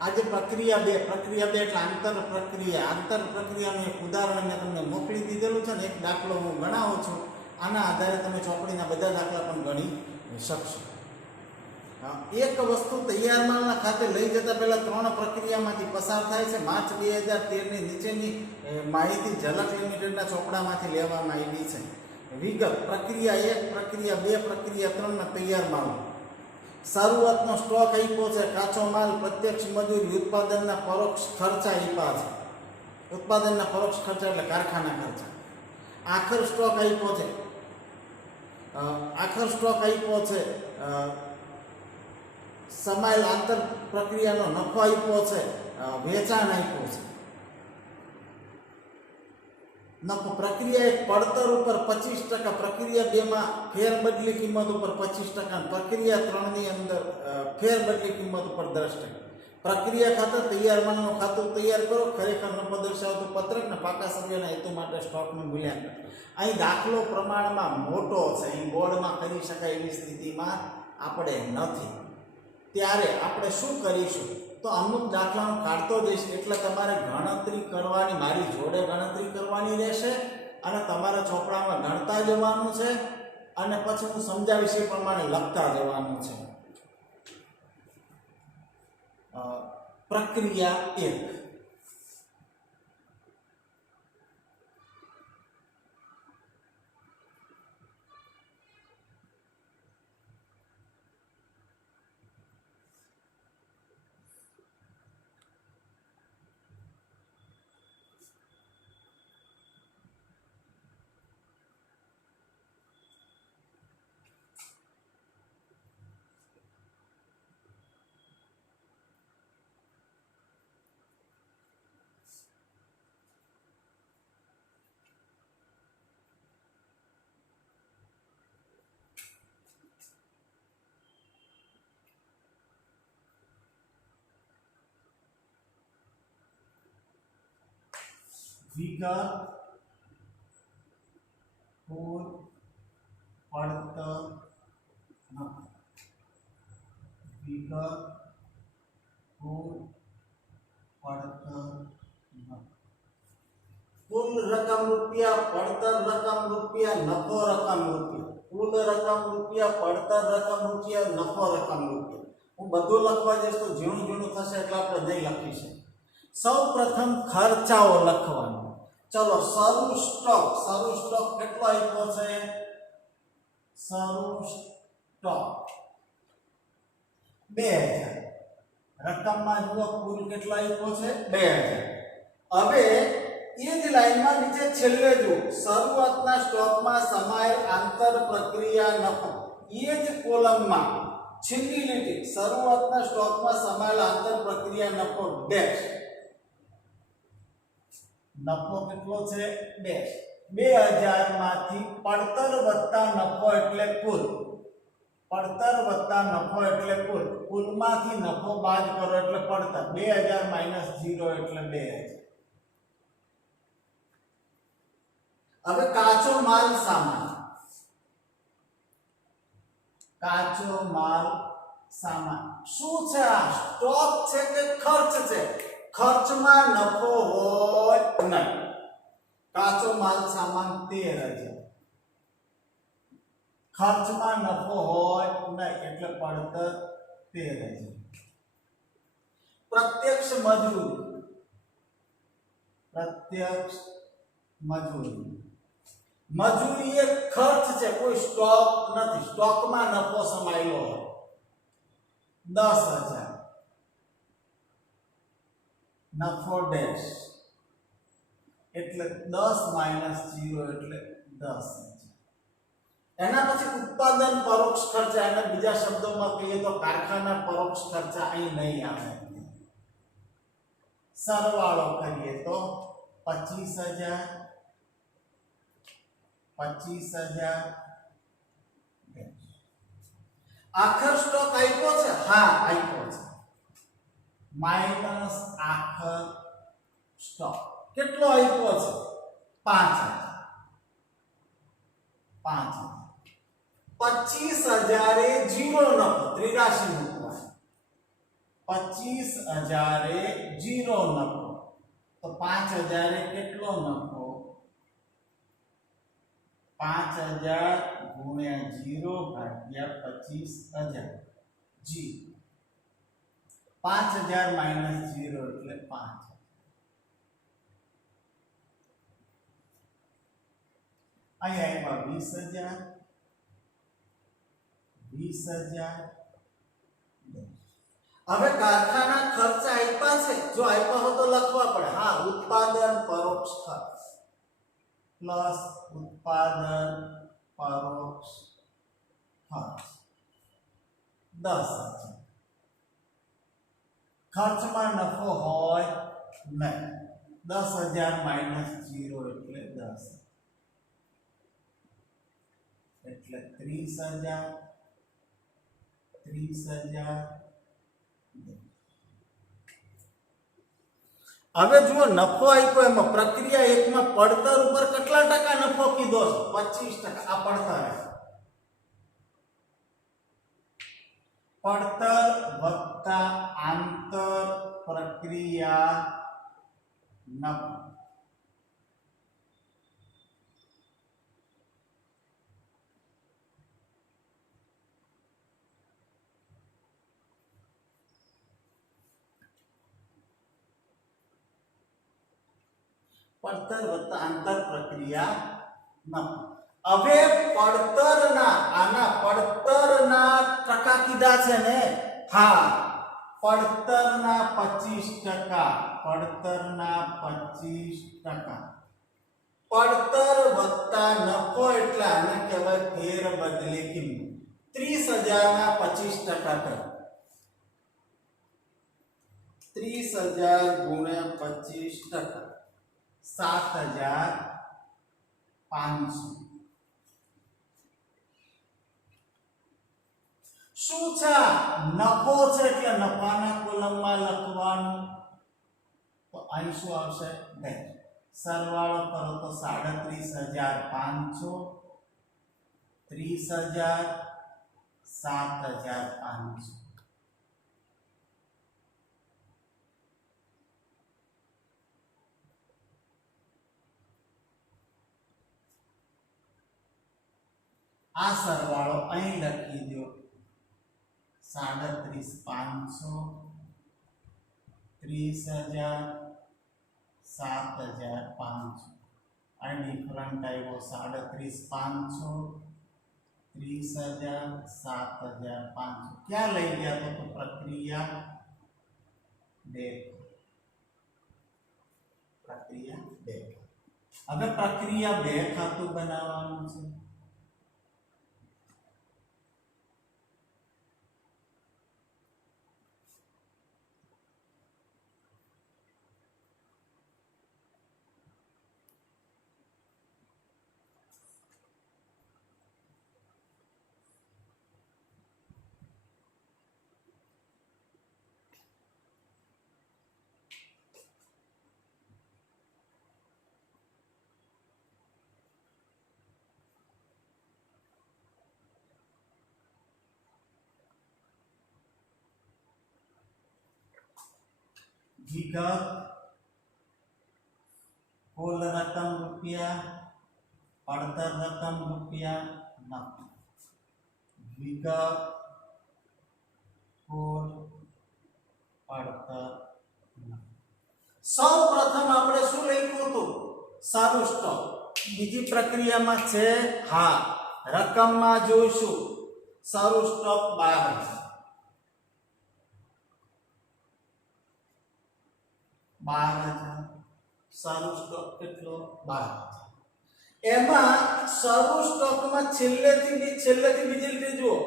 આજે પ્રક્રિયા બે એટલે આંતર પ્રક્રિયાનું એક ઉદાહરણ મેં તમને મોકલી દીધેલું છે ને, એક દાખલો હું ગણાવું છું. આના આધારે તમે ચોપડીના બધા દાખલા પણ ગણી શકશો. એક વસ્તુ તૈયાર માલના ખાતે લઈ જતા પહેલા 3 પ્રક્રિયામાંથી પસાર થાય છે. માર્ચ 2013 ની નીચેની માહિતી ઝલક લિમિટેડના ચોપડામાંથી લેવામાં આવી છે. વિગત: પ્રક્રિયા 1, પ્રક્રિયા 2, પ્રક્રિયા 3 ના તૈયાર માલ. શરૂઆતનો સ્ટોક આપ્યો છે, કાચો માલ, પ્રત્યક્ષ મજૂરી, ઉત્પાદનના પરોક્ષ ખર્ચા આપ્યા છે. ઉત્પાદનના પરોક્ષ ખર્ચા એટલે કારખાના ખર્ચા. આખર સ્ટોક આપ્યો છે. સમાયેલ આંતર પ્રક્રિયાનો નફો આપ્યો છે, વેચાણ આપ્યું છે. નફો પ્રક્રિયા 1 પડતર ઉપર 25%, પ્રક્રિયા 2 માં ફેરબદલી કિંમત ઉપર 25%, પ્રક્રિયા 3 ની અંદર ફેરબદલી કિંમત ઉપર 10%. પ્રક્રિયા ખાતે તૈયાર માલનું ખાતું તૈયાર કરો, ખરેખર નફો દર્શાવતું પત્રક ને પાકા સર્વેના હેતુ માટે સ્ટોકનું મૂલ્યાંકન. અહીં દાખલો પ્રમાણમાં મોટો છે, અહીં બોર્ડમાં કરી શકાય એવી સ્થિતિમાં આપણે નથી. ત્યારે આપણે શું કરીશું, તો અમુક દાખલાનો કાઢતો જઈશ એટલે તમારે ગણતરી કરવાની, મારી જોડે ગણતરી કરવાની રહેશે અને તમારા ચોપડામાં ગણતા જવાનું છે અને પછી હું સમજાવીશ એ પ્રમાણે લખતા જવાનું છે. પ્રક્રિયા 1. વિગત: કુલ પડતર નફો. વિગત: કુલ પડતર નફો. કુલ રકમ રૂપિયા, પડતર રકમ રૂપિયા, નફો રકમ રૂપિયા. કુલ રકમ રૂપિયા, પડતર રકમ રૂપિયા, નફો રકમ રૂપિયા. હું બધું લખવા જઈશ તો ઝીણું થશે એટલે આપણે નહીં લખીશું. સૌ પ્રથમ ખર્ચાઓ લખવાનો. ચલો, શરૂ સ્ટોક કેટલો આપ્યો છે? શરૂ સ્ટોક 2000. રકમમાં જુઓ કુલ કેટલો આપ્યો છે? 2000. હવે એ જ લાઈનમાં નીચે છેલ્લે જુઓ, શરૂઆતના સ્ટોકમાં સમાયેલ આંતર પ્રક્રિયા નફો. એ જ કોલમમાં છેલ્લી લીટી, શરૂઆતના સ્ટોકમાં સમાયેલ આંતર પ્રક્રિયા નફો ડેશ. નફો કેટલો છે? ડેશ. 2000 માંથી પડતર વત્તા નફો એટલે કુલ. પડતર વત્તા નફો એટલે કુલ. કુલમાંથી નફો બાદ કરો એટલે પડતર. 2000 માઈનસ 0 એટલે 2000. હવે કાચો માલ સામાન. કાચો માલ સામાન શું છે? આ સ્ટોક છે કે ખર્ચ છે? ખર્ચમાં નફો હોય નહીં. કાચો માલ સામાન 13000. ખર્ચમાં નફો હોય નહીં એટલે પડતર 13000. પ્રત્યક્ષ મજૂરી. પ્રત્યક્ષ મજૂરી. મજૂરી એ ખર્ચ છે, કોઈ સ્ટોક નથી. સ્ટોકમાં નફો સમાયેલો હોય. 10000. નફો ડેશ એટલે 10 માઈનસ 0 એટલે 10. એના પછી ઉત્પાદન પરોક્ષ ખર્ચા, એને બીજા શબ્દોમાં કહીએ તો કારખાના પરોક્ષ ખર્ચા અહીં નહીં આવે. સરવાળો કરીએ તો 25000. 25000. આખર સ્ટોક આપ્યો છે? હા, આપ્યો છે. માઈનસ આખર સ્ટોક કેટલો આપ્યો છે? 5000. 25000 એ 0 નફો 83 મૂકવાનો. 25,000 जीरो नफो तो 5,000 केटलो नफो 5,000 गुण्या 0 भाग्या 25,000 जी 5,000 माइनस 0 એટલે 5 અહીં આવ્યા 20,000 20,000 હવે કારખાના ખર્ચ આપ્યા છે જો આપ્યા હોય તો લખવા પડે હા ઉત્પાદન પરોક્ષ ખર્ચ પ્લસ ઉત્પાદન પરોક્ષ ખર્ચ 10,000 ખર્ચમાં નફો હોય નહીં 10,000 માઈનસ 0 એટલે 10 એટલે 30,000 30,000 હવે જુઓ નફો આપ્યો એમાં પ્રક્રિયા એકમાં પડતર ઉપર કેટલા ટકા નફો કીધો છે 25% આ પડતર પડતર વત્તા આંતર પ્રક્રિયા નફો પડતર વત્તા આંતર પ્રક્રિયા નફો હવે પડતરના આના પડતરના ટકા કીધા છે ને હા પડતરના 25% પડતરના 25% પડતર વત્તા નફો એટલે આને કહેવાય ફેર બદલી કિંમત 30,000 ના 25% કરો 30,000 ગુણ્યા 25% 7,500 શું છે નફો છે એટલે નફાના કોલમમાં લખવાનું તો અહીં શું આવશે સરવાળો કરો તો 37,500 30,000 7,500 આ સરવાળો અહીં લખી દો 37,500 30,000 7,500 आ डिफरेंट आयो 37,500 30,000 7,500 क्या लई गया तो प्रक्रिया 2 હવે પ્રક્રિયા 2 ખાતું બનાવવાનું છે विगत कुल रकम रुपया પડતર रकम रुपया नफो विगत कुल પડતર સૌ પ્રથમ આપણે શું લખ્યું હતું સારું સ્ટોક બીજી પ્રક્રિયામાં છે હા રકમમાં જોઈશું સારું સ્ટોક 12,000 સારું સ્ટોક કેટલો 12,000 એમાં સારું સ્ટોકમાં છેલ્લેથી બીજી રીતે જુઓ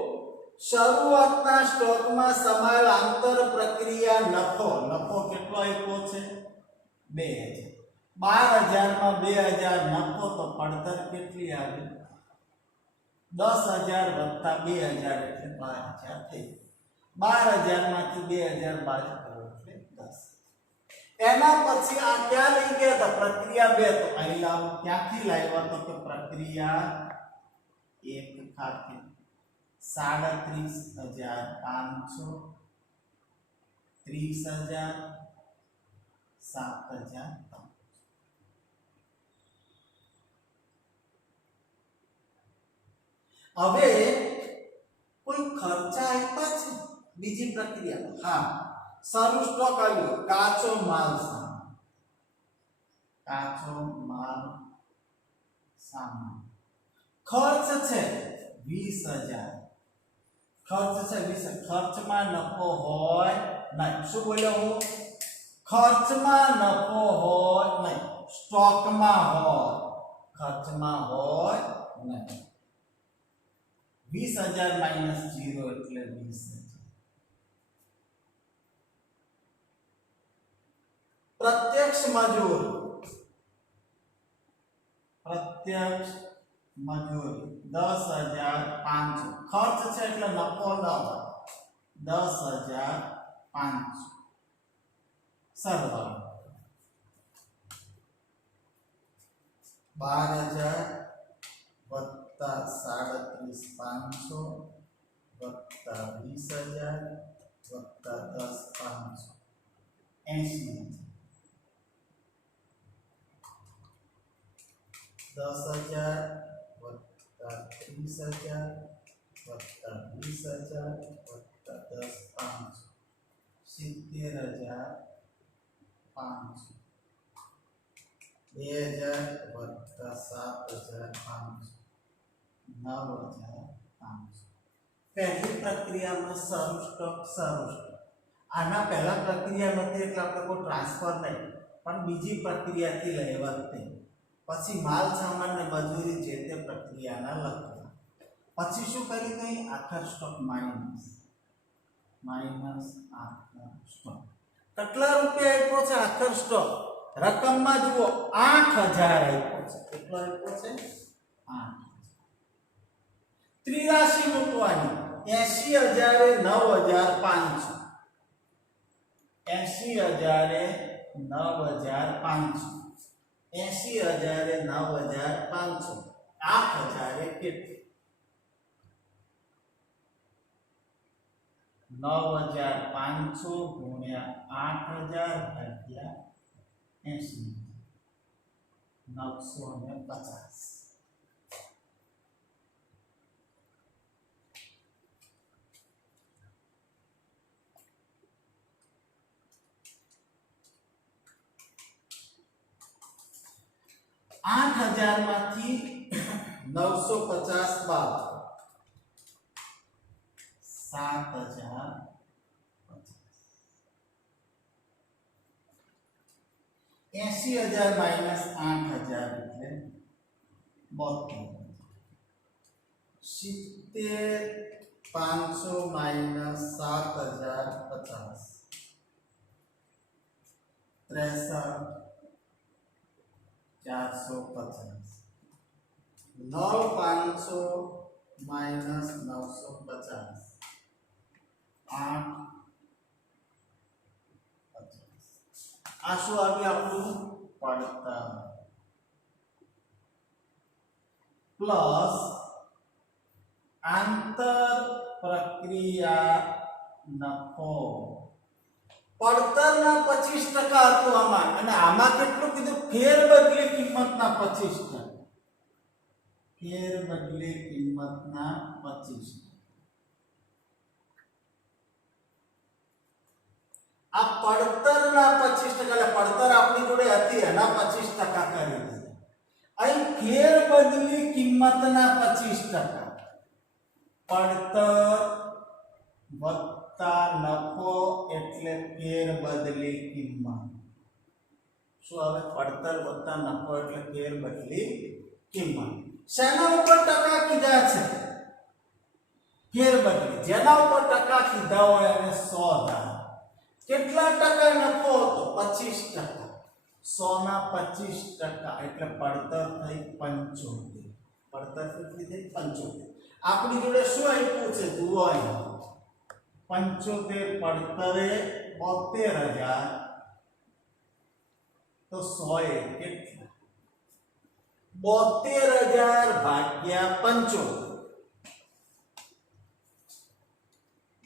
શરૂઆતના સ્ટોકમાં સમાયેલ આંતર પ્રક્રિયા નફો કેટલો આપ્યો છે 2,000 12,000 માં 2,000 નફો તો પડતર કેટલી આવી 10,000 વત્તા 2,000 એટલે 12,000 થઈ 12,000 માંથી 2,000 બાદ કરો એટલે 10 એના પછી આ ક્યાં લઈ ગયા હતા પ્રક્રિયા 2 તો અહીં લાવો ક્યાંથી લાવ્યા તો કે પ્રક્રિયા 1 ખાતે 37,500 30,000, 7,000। હવે કોઈ ખર્ચા આપ્યા છે બીજી પ્રક્રિયા? હા, સારું સ્ટોક આવ્યો, કાચો માલ સામાન, કાચો માલ સામાન, ખર્ચ છે 20,000, ખર્ચ છે 20,000, ખર્ચમાં નફો હોય નહીં. શું બોલ્યો હું? ખર્ચમાં નફો હોય નહીં, સ્ટોકમાં હોય, ખર્ચમાં હોય નહીં. 20,000 માઇનસ 0 એટલે 20,000. પ્રત્યક્ષ મજૂરી, પ્રત્યક્ષ મજૂરી 10,500, ખર્ચ છે એટલે નફો ન હોય, 10,500 સરવાળો 12,000 વત્તા 37,500 વત્તા 20,000 વત્તા 10,500 80,000. 10,000 વત્તા 30,000 વત્તા 20,000 વત્તા 10,500 70,500. 2,000 વત્તા 7,500 9,500. પહેલી પ્રક્રિયામાં સારું સ્ટોક, સારું સ્ટોક. આના પહેલા પ્રક્રિયા નથી એટલે આપણે કોઈ ટ્રાન્સફર નહીં, પણ બીજી પ્રક્રિયાથી લેવા તે પછી માલ સામાન ને મજૂરી જે તે પ્રક્રિયાના લખવા. પછી શું કરી દઈએ? આખર સ્ટોક માઇનસ આખર સ્ટોક. કેટલા રૂપિયા આપ્યો છે આખર સ્ટોક? રકમમાં જુઓ 8,000 આપ્યો છે. કેટલો આપ્યો છે? 8,000. 83 મૂકવાની, 80,000 એ 9,500, 80,000 એ 9,500, 80,000 એ 9,500, 8,000 એ કેટલું? 9,500 ગુણ્યા 8,000 ભાગ્યા 80, 950. માંથી 950 બાદ 7,050. 80,000 માઇનસ 8,000 એટલે 72. 70,500 માઇનસ 7,050 63,450. 9,500 માઇનસ 950 8,50. આ શું આવ્યું આપણું? પડતર પ્લસ આંતર પ્રક્રિયા નફો. પડતરના 25% હતું આમાં, અને આમાં કેટલું કીધું? ફેરબદલી કિંમતના 25%. ફેરબદલી કિંમતના 25%. આ પડતરના 25%, એટલે પડતર આપણી જોડે હતી એના 25% કરી દીધા. અહીં ફેરબદલી કિંમતના 25%. પડતર વત્તા નફો એટલે ફેરબદલી કિંમત. શું આવે? પડતર વત્તા નફો એટલે ફેરબદલી કિંમત. શેના ઉપર ટકા કીધા છે? ફેરબદલી. જેના ઉપર ટકા કીધા હોય એને 100 ધારો. કેટલા ટકા નફો હતો? 25%. 100 ના 25% એટલે પડતર થઈ 75. પડતર કેટલી થઈ? 75. આપણી જોડે શું આપ્યું છે? જુઓ અહીં 75 પડતરે 72,000, તો 100 એ કેટલા? 72,000 ભાગ્યા 75.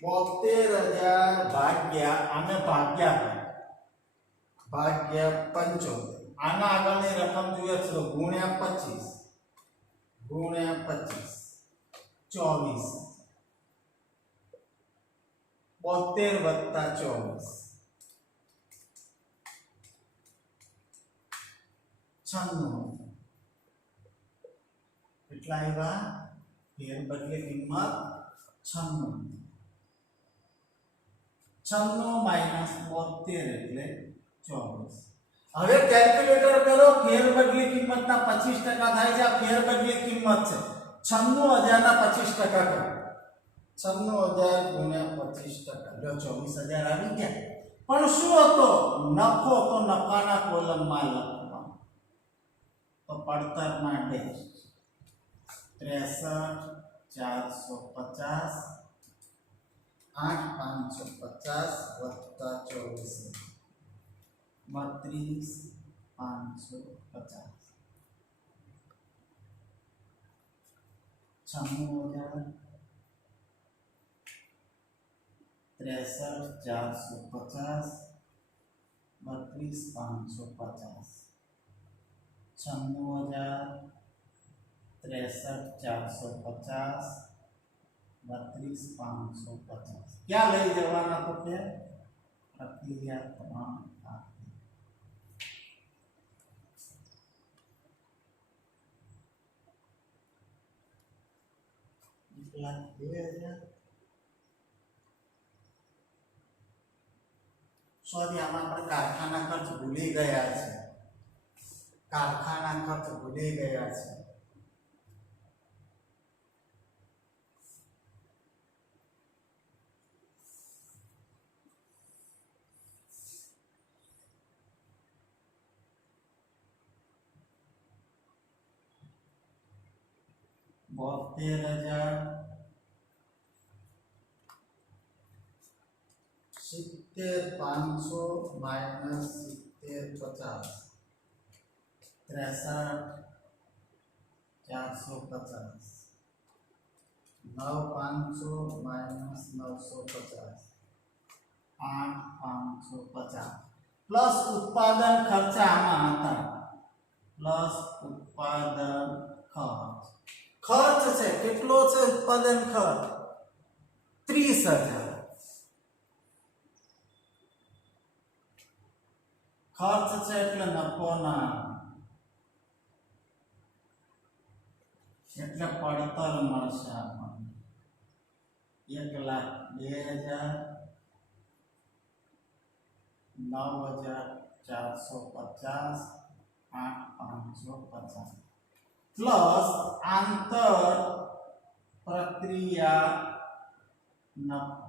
72,000 ભાગ્યા આને ભાગ્યા ભાગ્યા 75 આના આગળની રકમ જોઈએ છે ગુણ્યા 25 ગુણ્યા 25 24 72 વત્તા 24 96 કેટલા આવ્યા ફેર બદલે કિંમત 96 96 માઈનસ 72 એટલે 24 હવે કેલ્ક્યુલેટર કરો ફેર બદલી કિંમતના 25% થાય છે આ ફેર બદલી કિંમત છે 96000 ના 25% કરો 96000 ગુણ્યા 25% લો 24000 આવી ગયા પણ શું હતો નફો તો નફાના કોલમમાં લખવા તો પડતરમાં ડેશ 63,450 8,550 વત્તા 24 32,550 96,000 63,450 32,550 96,000 63,450 32,550 क्या લઈ જવાના તો કે પ્રક્રિયા તમામ सॉरी આમાં આપણે કારખાના ખર્ચ ભૂલી ગયા છે કારખાના ખર્ચ ભૂલી ગયા છે 72,000 70,500 माइनस 70,50 63,450 9,500 माइनस 950 8,550 प्लस उत्पादन खर्च आमा હતા प्लस उत्पादन खर्च खर्च છે કેટલો છે ઉત્પાદન ખર્ચ 30,000 खर्च છે એટલે નફો ના એટલે પડતર મળશે આપણને 1,02,000 9,450 8,550 प्लस आंतर प्रक्रिया नफो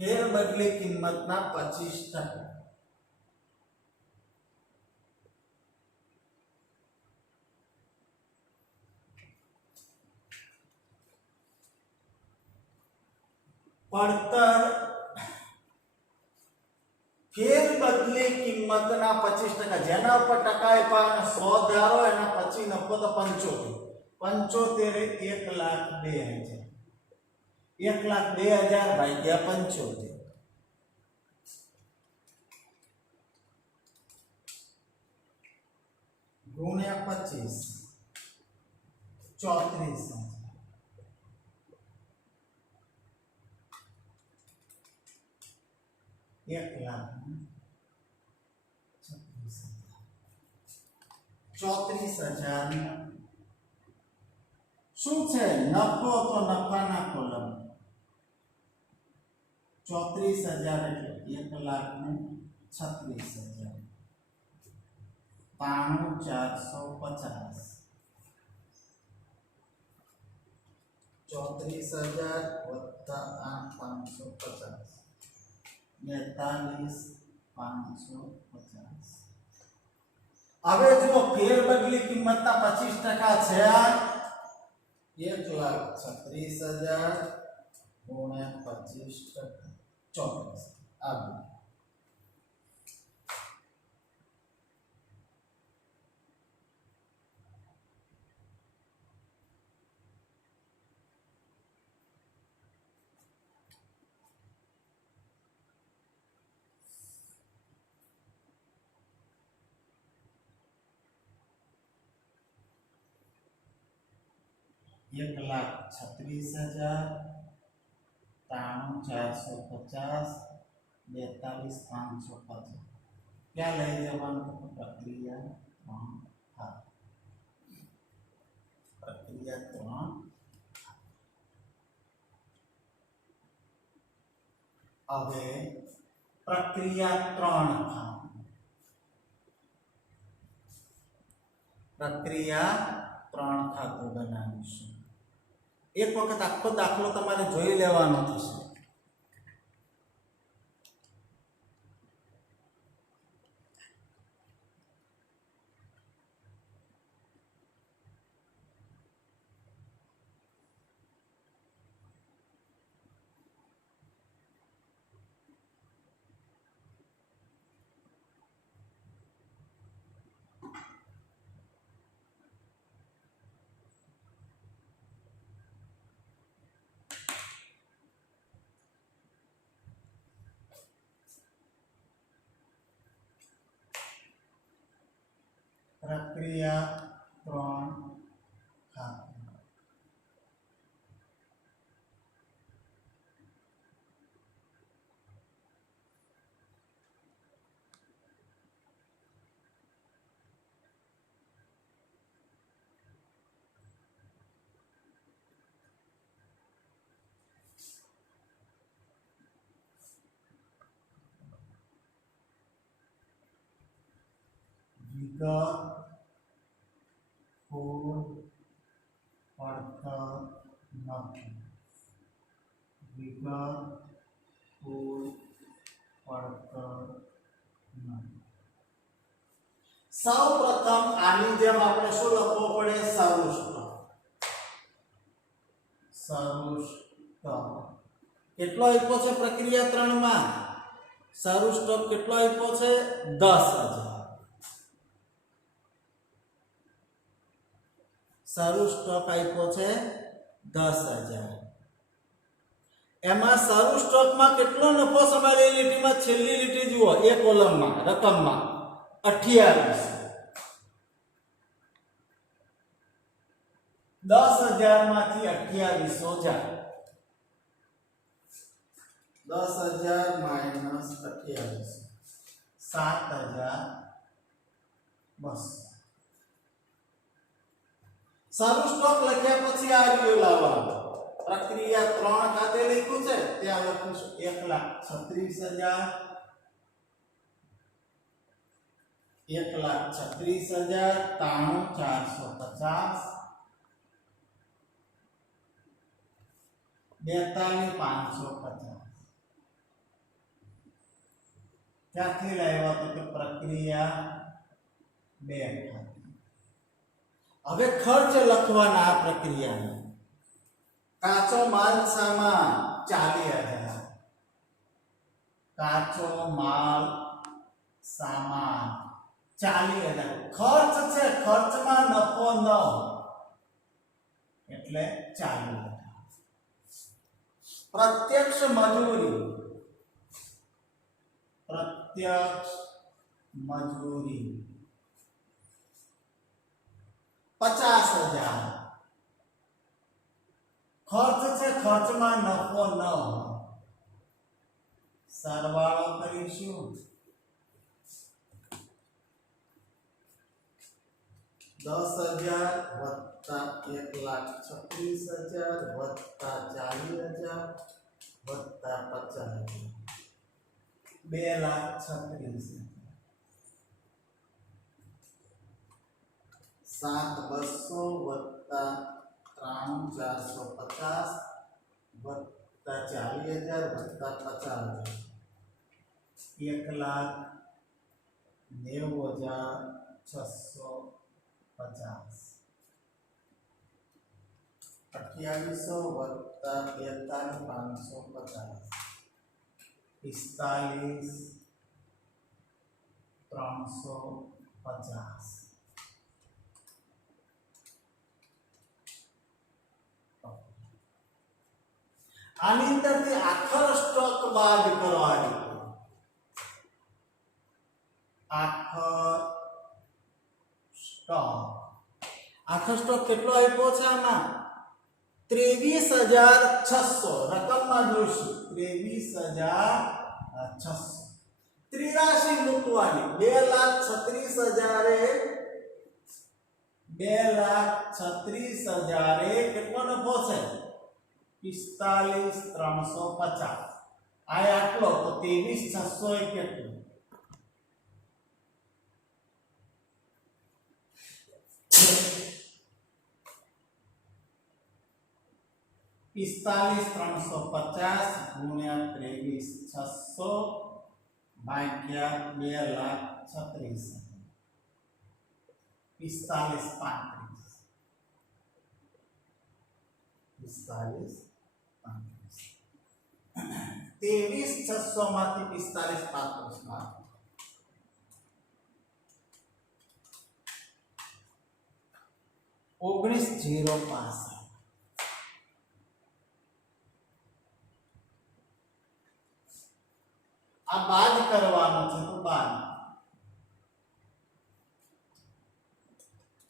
फेर बदली किंमतना 25%। પડતર फेर बदली किंमतना 25%, जेना पर टका आप्या 100 धारो एना पछी नफो तो 75 1,02,000 1,02,000 भाग्या 75 गुण्या 25 34,000 1,34,000 શું છે નફો તો નફાના કોલમ 34,000 એટલે 1,36,000 93,450 34,000 વત્તા 8,550 42,550 હવે જો ફેર બદલી કિંમતના 25% છે આ 1,36,000 ગુણ્યા 25% 24 આવ્યું 1,36,000, 93,450, 42,550 क्या લઈ જવાનું પ્રક્રિયા 3 પ્રક્રિયા 3 હવે પ્રક્રિયા 3 પ્રક્રિયા 3 ખાતું બનાવીશું એક વખત આખો દાખલો તમારે જોઈ લેવાનો થશે प्रक्रिया 3 खातु विगत कोड પડતર નથી વિગત કોડ પડતર નથી સૌ પ્રથમ આની જેમ આપણે શું લખવો પડે સરુષ્ટ કેટલો આપ્યો છે પ્રક્રિયા 3 માં સરુષ્ટ કેટલો આપ્યો છે 10,000 સારું સ્ટોક આપ્યો છે 10,000 એમાં સારું સ્ટોકમાં કેટલો નફો સમાયેલી લીટીમાં છેલ્લી લીટી જુઓ એ કોલમમાં રકમમાં 28 10,000 માંથી 2800 જાય 10,000 માઈનસ 28 7,200 સારું સ્ટોક લખ્યા પછી આ રહ્યો લાવવાનો પ્રક્રિયા 3 ખાતે લખ્યું છે ત્યાં લખીશું 1,36,000 93,450 42,550 ક્યાંથી લાવ્યા તો કે પ્રક્રિયા 2 ખાતે હવે ખર્ચ લખવાના આ પ્રક્રિયામાં કાચો માલ સામાન 40,000 કાચો માલ સામાન 40,000 ખર્ચ છે ખર્ચમાં નફો ન એટલે 40,000 પ્રત્યક્ષ મજૂરી 50,000 ખર્ચ છે ખર્ચમાં નફો ન સરવાળો કરીશું 10,000 વત્તા 1,36,000 વત્તા 40,000 વત્તા 50,000 2,36,000 7,200 વત્તા 93,450 વત્તા 40,000 વત્તા 50,000 1,90,650 2800 વત્તા 42,550 45,350 આની અંદરથી આખર સ્ટોક બાદ કરો આ રીતે આખર સ્ટોક કેટલો આપ્યો છે આમાં 23,600 રકમમાં જોઈશું 23,600 ત્રિરાશી મૂકવાની 2,36,000 કેટલો નફો છે 45,350 આ આટલો તો 23,600 એ કેટલું 45,350 ગુણ્યા 23,600 ભાગ્યા 2,36,000 23,600 માંથી 45,35 બાદ 19,065 આ બાદ કરવાનો છે તો બાદ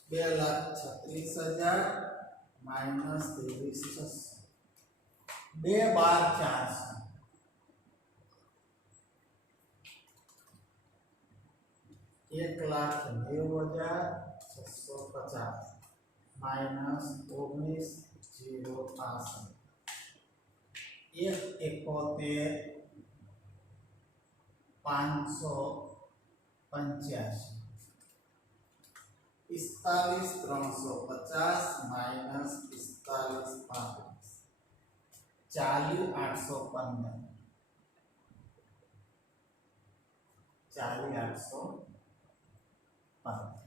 2,36,000 માઈનસ 23,600 2,12,400 1,90,650 માઈનસ 19,065 1,71,585 45,350 माइनस 45,35 40,815 40,815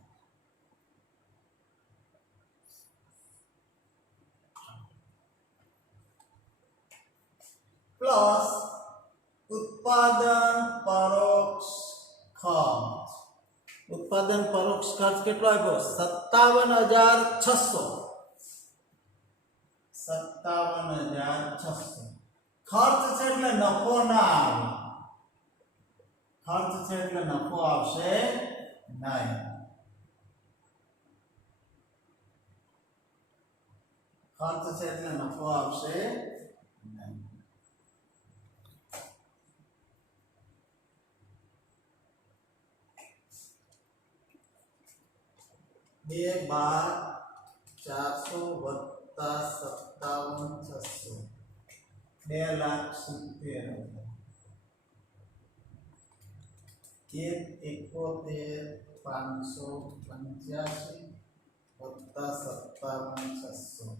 प्लस उत्पादन परोक्ष खर्च उत्पादन परोक्ष खर्च કેટલો આવ્યો 57,600 57,600 ખર્ચ છે એટલે નફો ના આવે ખર્ચ છે એટલે નફો આવશે નહીં ખર્ચ છે એટલે નફો આવશે નહીં બે 12,400 વત્તા 57,600 2,70,000 1,71,585 વત્તા 57,600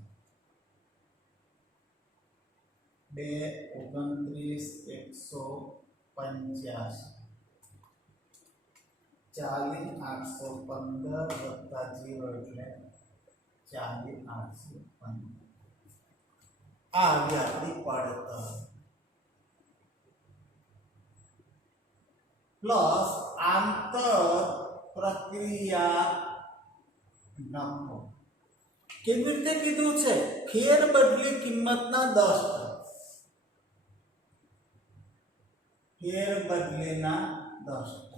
2,29,185 40,815 વત્તા 0 એટલે 40,815 આ આવી આપણી પડતર પ્લસ આંતર પ્રક્રિયા નફો કેવી રીતે કીધું છે ફેર બદલી કિંમતના 10% ફેર બદલીના 10%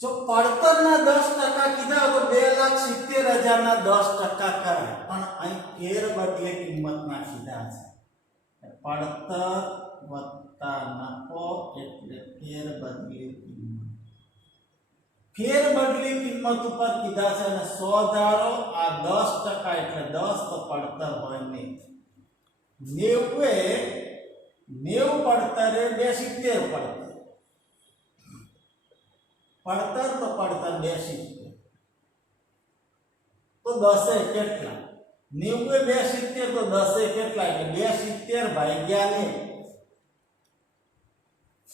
जो પડતરના 10% કીધા તો 2,70,000 ના 10% કરે પણ અહીં ફેર બદલે કિંમતના કીધા છે પડતર વત્તા નફો એટલે ફેર બદલી કિંમત ફેર બદલી કિંમત ઉપર કીધા છે અને 100 ધારો આ 10% એટલે 10 તો પડતર હોય નહીં 90 પડતરે 270 પડતર પડતર તો પડતર 270 તો 10 કેટલા 90 270 તો 10 કેટલા એટલે 270 ભાગ્યા ને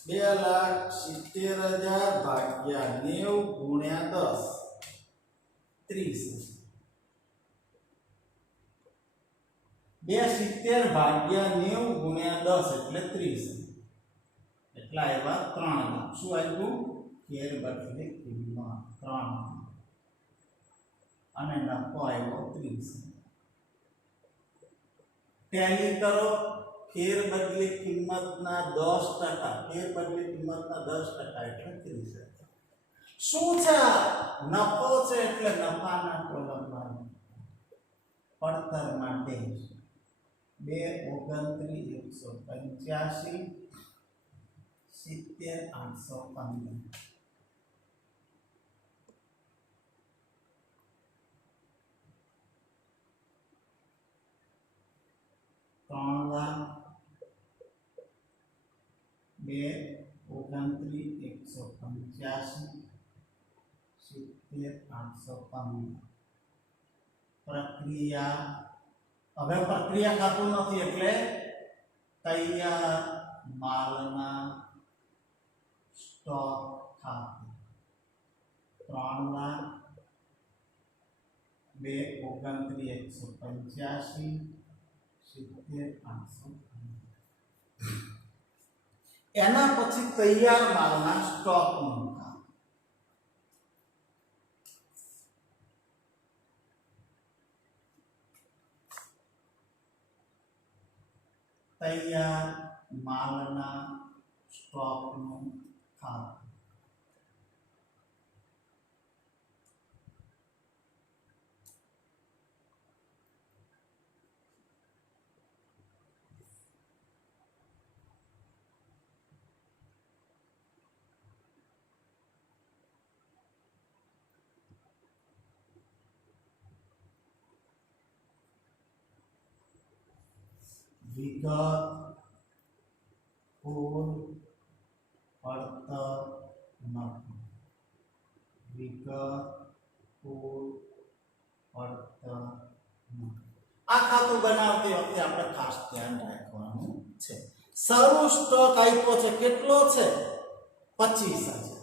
2,70,000 ભાગ્યા 90 ગુણ્યા 10 30 270 ભાગ્યા 90 ગુણ્યા 10 એટલે 30 એટલા એવા 3 લાખ શું આવ્યું ફેર બદલી કિંમત 3 અને નફો આવ્યો 30. ટેલી કરો ફેરબદલી કિંમતના 10%, ફેરબદલી કિંમતના 10% એટલે 30,000. શું છે? નફો છે એટલે નફાના કોલમમાં પડતર માટે 229,185 70,815. 3,02,29,185 70,815. પ્રક્રિયા, હવે પ્રક્રિયા ખાતું નથી એટલે તૈયાર માલના સ્ટોક ખાતું 3,02,29,185 70,815. એના પછી તૈયાર માલના સ્ટોકનું ખાતું. તૈયાર માલના સ્ટોકનું ખાતું. વિગત કુલ પડતર નફો. વિગત કુલ પડતર નફો. આ ખાતું બનાવતી વખતે આપણે ખાસ ધ્યાન રાખવાનું છે. શરૂ સ્ટોક આપ્યો છે, કેટલો છે? 25,000.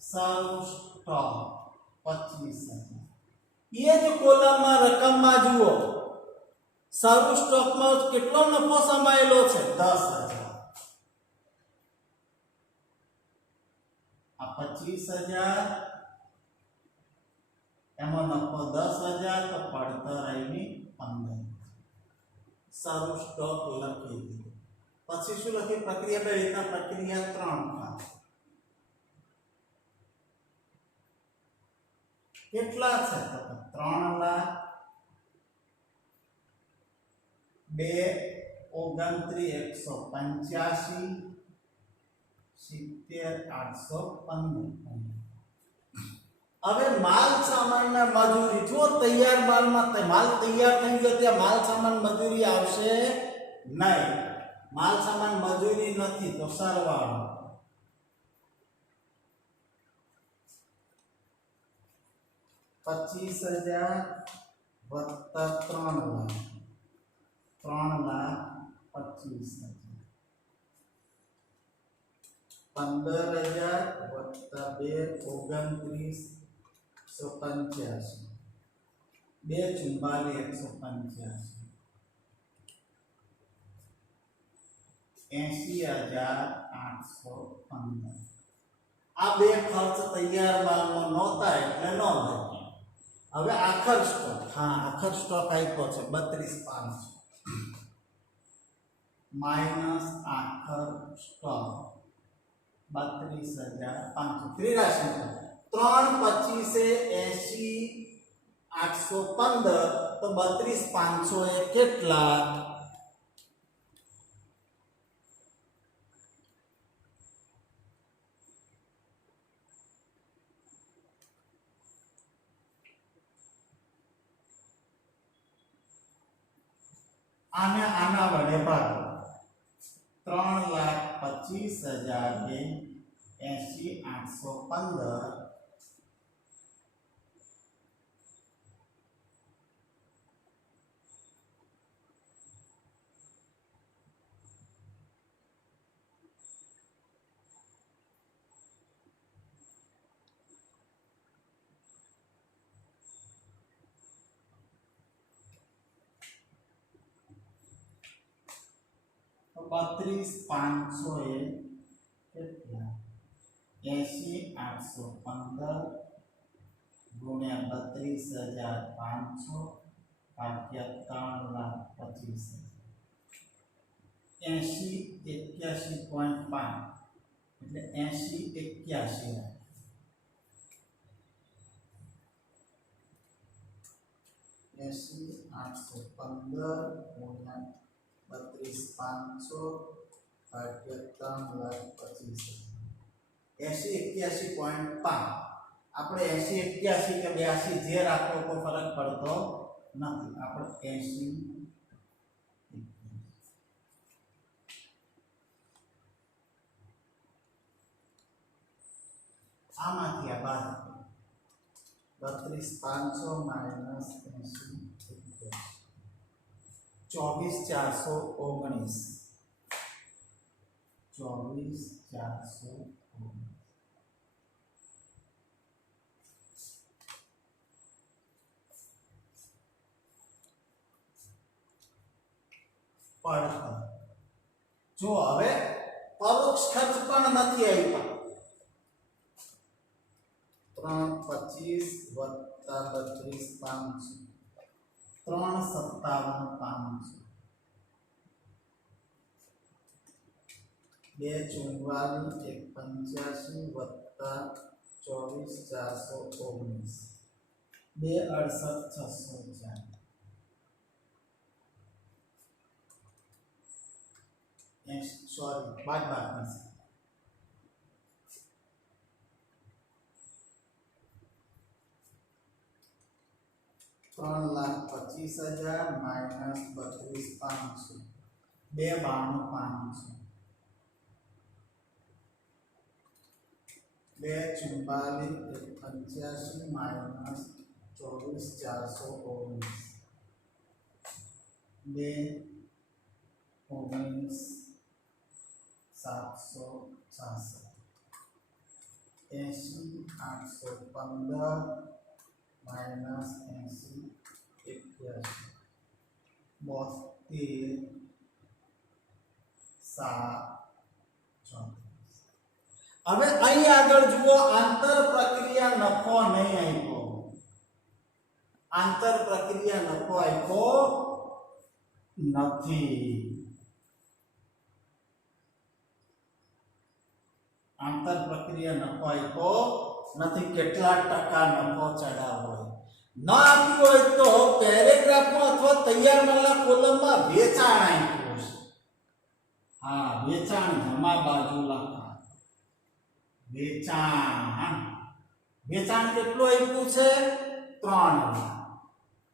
શરૂ સ્ટોક 25,000. એ જ કોલમમાં રકમમાં જુઓ, શરૂ સ્ટોકમાં કેટલો નફો સમાયેલો છે? 10,000. આ 25,000 એમાં નફો 10,000 તો પડતર આવી 15. શરૂ સ્ટોક લખી દીધો. પછી શું લખી? પ્રક્રિયા 2 રીતના પ્રક્રિયા 3 ખાતું. કેટલા છે? તો 3,02,29,185 70,815. હવે માલ સામાનના મજૂરી જો તૈયાર માલમાં માલ તૈયાર થઈ ગયો ત્યાં માલ સામાન મજૂરી આવશે નહીં. માલ સામાન મજૂરી નથી તો સરવાળો 25,000 વત્તા 3,25,000. 15,000 વત્તા 2,29,185 2,44,185 80,815. આ બે ખર્ચ તૈયાર માલમાં નહોતા એટલે ન લખ્યા. હવે આખર સ્ટોક, હા આખર સ્ટોક આપ્યો છે 32,500 માઈનસ આખર સ્ટોક 32,500. ત્રિરાશી 3,25,80,815 તો 32,500 એ કેટલા? આને આના વડે ભાગો. 3,25,000 ને 80,815 32,500 એ કેટલા? 80,815 ગુણ્યા 32,500 ભાગ્યા 3,25,000 80 81.5 એટલે 80 81 80 815 ગુણ્યા 32,500 ભાગ્યા 3,25,000 80 81.5 આપણે 80 81 કે 82 જે રાખો કોઈ ફરક પડતો નથી આપણે 80 આમાંથી આ બાદ 32,500 માઈનસ 80 24,419 24,419 પડતર જો હવે પરોક્ષ ખર્ચ પણ નથી આપ્યા 325 વત્તા 32,500 357,500 2,44,185 વત્તા 24,419 2,68,604 સોરી બાદ 3,25,000 માઈનસ 32,500 2,92,500 2,44,185 માઈનસ 24,419 2,19,766 80,815 માઈનસ 80 81 72 7 હવે અહીં આગળ જુઓ આંતર પ્રક્રિયા નફો નહીં આપ્યો આંતર પ્રક્રિયા નફો આપ્યો નથી આંતર પ્રક્રિયા નફો આપ્યો નથી કેટલા ટકા નફો ચડાવો ન આપ્યું હોય તો પેરેગ્રાફમાં અથવા તૈયાર માલના કોલમમાં વેચાણ આપ્યું છે હા વેચાણ જમા બાજુ લખા વેચાણ કેટલું આપ્યું છે 3 લાખ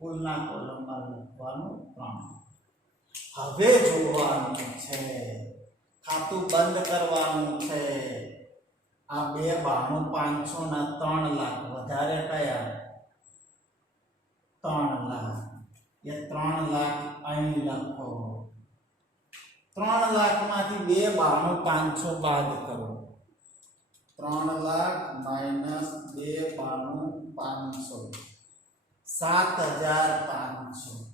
કુલના કોલમમાં લખવાનું 3 હવે જોવાનું છે ખાતું બંધ કરવાનું છે આ 2,92,500 ના 3 લાખ વધારે કયા 3 લાખ એ 3 લાખ અહીં લખો 3 લાખમાંથી 2,92,500 બાદ કરો 3 લાખ માઈનસ 2,92,500 7,500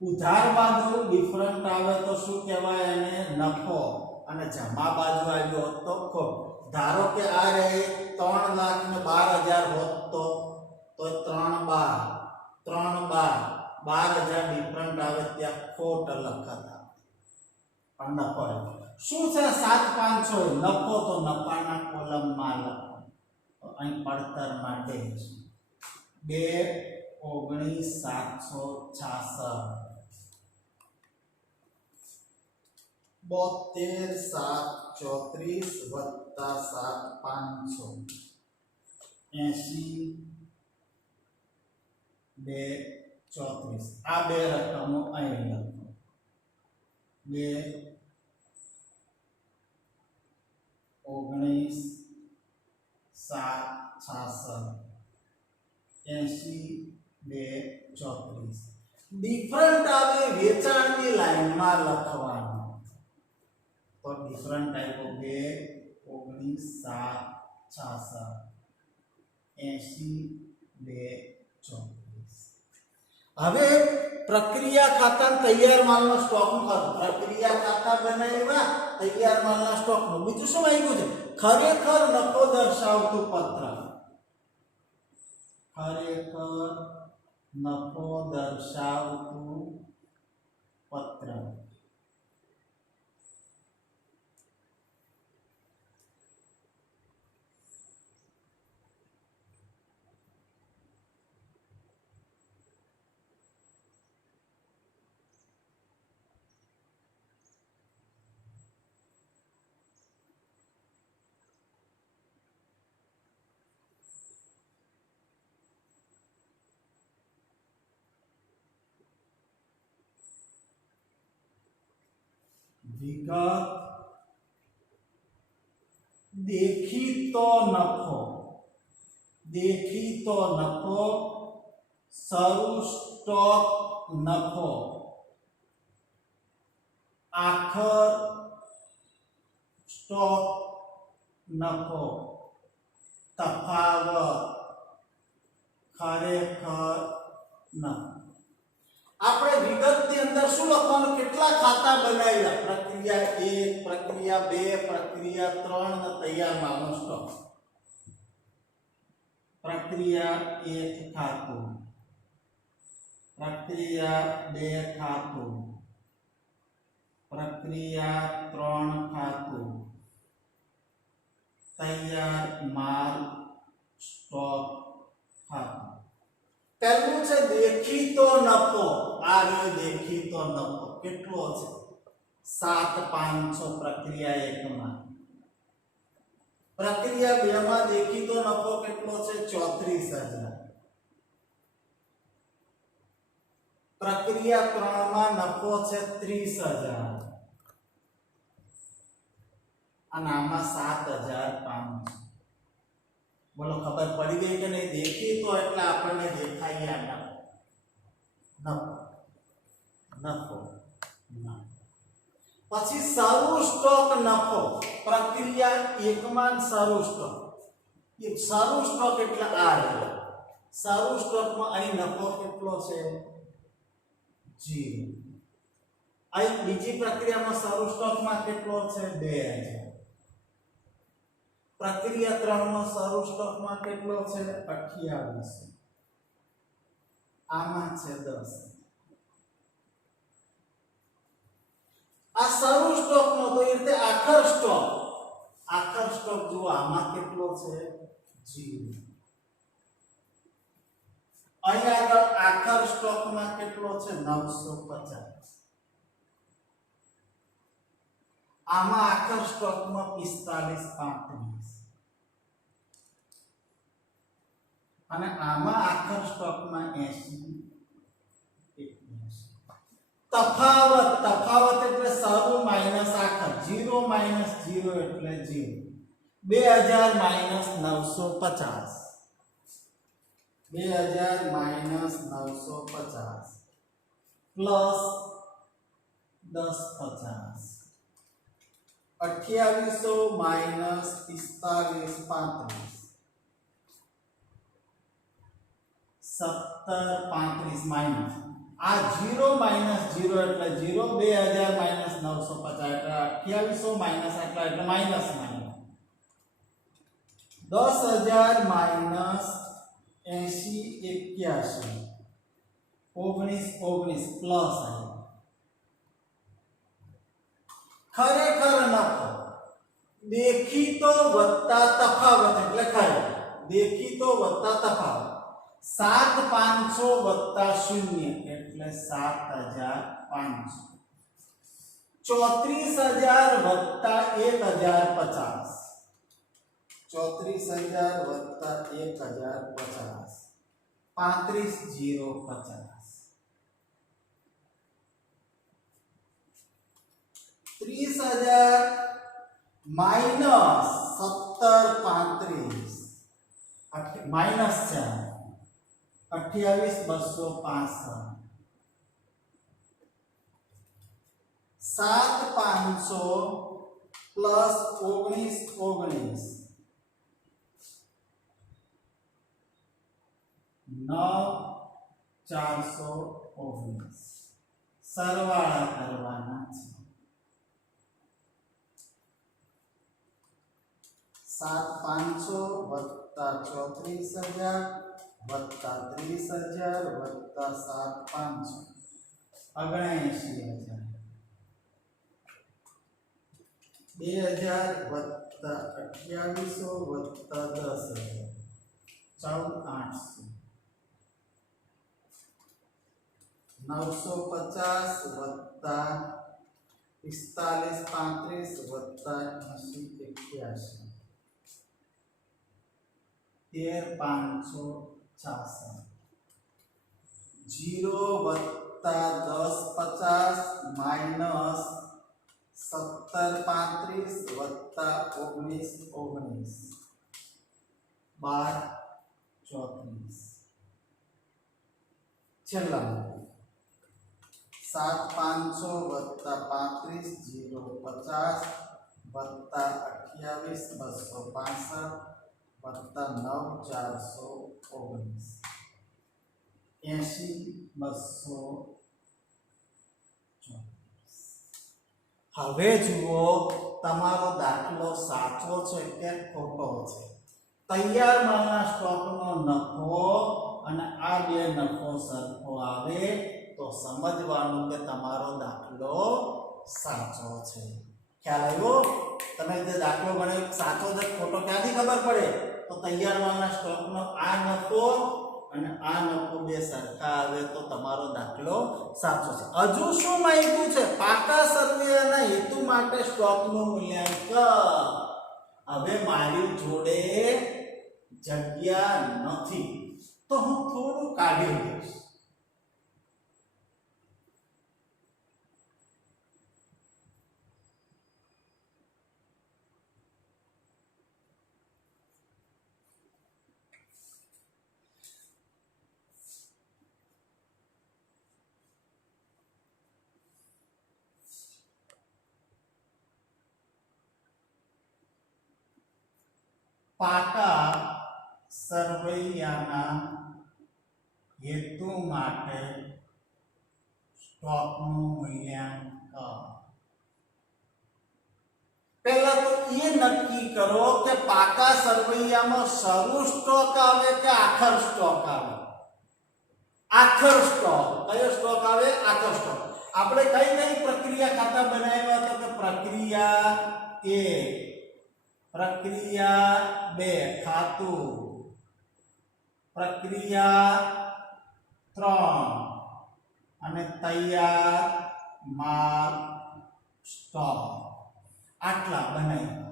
ઉધાર બાજુ ડિફરન્ટ આવે તો શું કહેવાય એને નફો અને જમા બાજુ આવ્યો હોત તો ખોટ ધારો કે આ રહે 3,12,000 હોત તો 3,12,000 ડિફરન્ટ આવે ત્યાં ખોટ લખતા પણ નફો શું છે 7,500 નફો તો નફાના કોલમમાં લખો તો અહીં પડતરમાં ડેશ 2,19,766 72,734 વત્તા 7,500 80,234 આ બે રકમો અહીં લખો 2,19,766 80,234 ડિફરન્ટ આવે વેચાણની લાઈનમાં લખવાનું તો ડિફરન્ટ આવ્યો 2,19,766 80,234 હવે પ્રક્રિયા ખાતા તૈયાર માલનો સ્ટોક કરો પ્રક્રિયા ખાતા બનાવ્યા તૈયાર માલના સ્ટોકનું બીજું શું આવ્યું છે ખરેખર નફો દર્શાવતું પત્ર ખરેખર નફો દર્શાવતું પત્ર. વિગત દેખીતો નફો, દેખીતો નફો, શરૂ સ્ટોક નફો, આખર સ્ટોક નફો, તફાવત, ખરેખર નફો. આપણે વિગતની અંદર શું લખવાનું, કેટલા ખાતા બનાવ્યા, પ્રક્રિયા 1, પ્રક્રિયા 2, પ્રક્રિયા 3 ને તૈયાર માલનો સ્ટોક. પ્રક્રિયા 1 ખાતું, પ્રક્રિયા 2 ખાતું, પ્રક્રિયા 3 ખાતું, તૈયાર માલ સ્ટોક ખાતું. પહેલું છે દેખીતો નફો. આ રહ્યો દેખીતો નફો. કેટલો છે? 7,500 પ્રક્રિયા 1 માં. પ્રક્રિયા 2 માં દેખીતો નફો કેટલો છે? 34,000. પ્રક્રિયા 3 માં નફો છે 30,000 અને આમાં 7,500. બોલો ખબર પડી ગઈ કે નહીં? દેખીતો એટલે આપણને દેખાય આ નફો, નફો, નફો. પછી શરૂ સ્ટોક નફો. પ્રક્રિયા 1 માં શરૂ સ્ટોક. એ શરૂ સ્ટોક એટલે આ રહ્યો. શરૂ સ્ટોકમાં અહીં નફો કેટલો છે? 0. અહીં બીજી પ્રક્રિયામાં શરૂ સ્ટોકમાં કેટલો છે? 2,000. પ્રક્રિયા 3 માં શરૂ સ્ટોકમાં કેટલો છે? 28. આમાં છે 10. આ શરૂ સ્ટોક નો તો એ રીતે આખર સ્ટોક. આખર સ્ટોક જુઓ આમાં કેટલો છે? 0. અહીં આગળ આખર સ્ટોકમાં કેટલો છે? 950. આમાં આખર સ્ટોકમાં 45-35 અને આમાં આખર સ્ટોકમાં 80-81. તફાવત, તફાવત એટલે શરૂ માઈનસ આખર. 0 માઈનસ 0 એટલે 0. 2000 માઈનસ 950. 2000 માઈનસ 950 પ્લસ 1050. 2800 માઈનસ 45-35 17-35 માઈનસ આ 0 માઈનસ 0 એટલે 0. 2000 માઈનસ 950 એટલે 2800 માઈનસ આટલા એટલે માઈનસ માઈનસ 10,000 માઈનસ 80-81 19-19 પ્લસ આવે. ખરેખર નફો દેખીતો વત્તા તફાવત એટલે ખરેખર. દેખીતો વત્તા તફાવત 7,500 વત્તા 0 એટલે 7,500. 34,000 વત્તા 1,050. 34,000 વત્તા 1,050 35,050. 30,000 માઈનસ 17-35 માઈનસ છે 28,265 7,500 પ્લસ 19-19 9,419 સરવાળા કરવાના છે. 7,500 વત્તા 34,000 વત્તા 30,000 વત્તા 7,500 79,000 2,000 વત્તા 2,800 વત્તા 10,000 14,800 950 વત્તા 45,35 વત્તા 80,81 13,566 0 વત્તા 10,50 માઇનસ 17,35 વત્તા 19,19 12,34 છેલ્લા 7,500 વત્તા 35 0 50 વત્તા 28,265 વત્તા 9,419 80,200. હવે જુઓ તમારો દાખલો સાચો છે કે ખોટો છે. તૈયાર માલના સ્ટોકનો નફો અને આ બે નફો સરખો આવે તો સમજવાનું કે તમારો દાખલો સાચો છે. ખ્યાલ આવ્યો? તમે જે દાખલો ગણ્યો સાચો છે ખોટો ક્યાંથી ખબર પડે? તો તૈયાર માલના સ્ટોકનો આ નફો અને આ નફો બે સરખા આવે તો તમારો દાખલો સાચો છે. હજુ શું માંગ્યું છે? પાકા સર્વેના હેતુ માટે સ્ટોકનું મૂલ્યાંકન. હવે મારી જોડે જગ્યા નથી તો હું થોડું કાઢી દઈશ. પાકા સરવૈયાના હેતુ માટે સ્ટોકનું મૂલ્યાંકન. પહેલા તો એ નક્કી કરો કે પાકા સરવૈયામાં શરૂ સ્ટોક આવે કે આખર સ્ટોક આવે? આખર સ્ટોક. કયો સ્ટોક આવે? આખર સ્ટોક. આપણે કઈ કઈ પ્રક્રિયા ખાતા બનાવ્યા તો કે પ્રક્રિયા 1, પ્રક્રિયા 2 ખાતું, પ્રક્રિયા 3 અને તૈયાર માલ સ્ટોક. આટલા બનાવ્યા.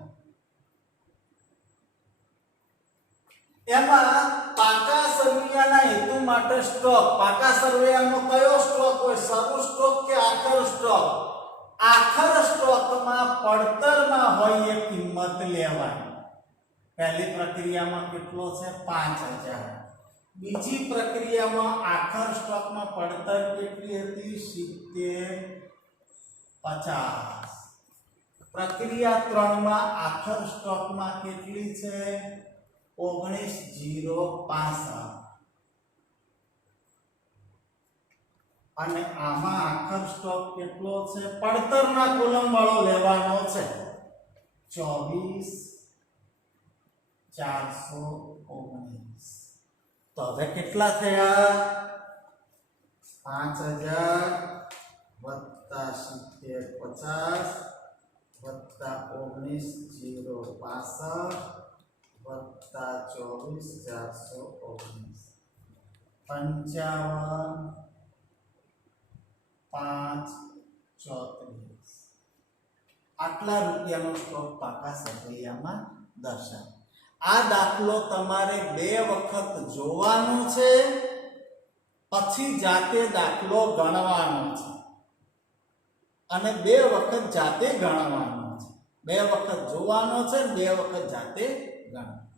એમાં પાકા સરવૈયાના હેતુ માટે સ્ટોક. પાકા સરવૈયાનો કયો સ્ટોક હોય? શરૂ સ્ટોક કે આખર સ્ટોક? આખર સ્ટોકમાં પડતરમાં હોય એ કિંમત લેવાની. પહેલી પ્રક્રિયામાં કેટલો છે? 5,000. બીજી પ્રક્રિયામાં આખર સ્ટોકમાં પડતર કેટલી હતી? 70,50. પ્રક્રિયા 3 માં આખર સ્ટોકમાં કેટલી છે? 19,065. અને આમાં આખર સ્ટોક કેટલો છે? પડતરના કોલમ વાળો લેવાનો છે. 24,419. તો હવે કેટલા થયા? 5,000 વત્તા 70,50 વત્તા 19,065 વત્તા 24,419 55, 5,34. આટલા રૂપિયાનો સ્ટોક પાકા સરવૈયામાં દર્શાવો. આ દાખલો તમારે 2 વખત જોવાનો છે, પછી જાતે દાખલો ગણવાનો છે અને 2 વખત જાતે ગણવાનો છે. 2 વખત જોવાનો છે, 2 વખત જાતે ગણવાનો.